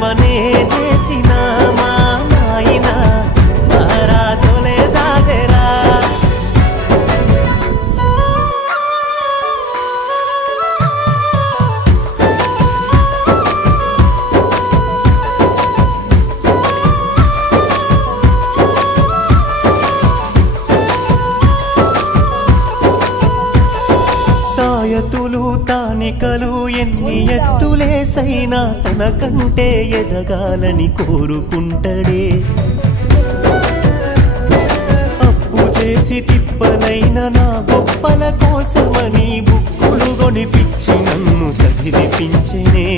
పనే చేసిన మా నాయన మహారాజులే సాగరా. తాయతులు తానికలు ఎన్ని ఎత్తులేసైనా తనకంటే ఎదగాలని కోరుకుంటడే. అప్పు చేసి తిప్పలైన నా గొప్పల కోసమని బుక్కులు కొనిపించి నన్ను చదివిపించెనే.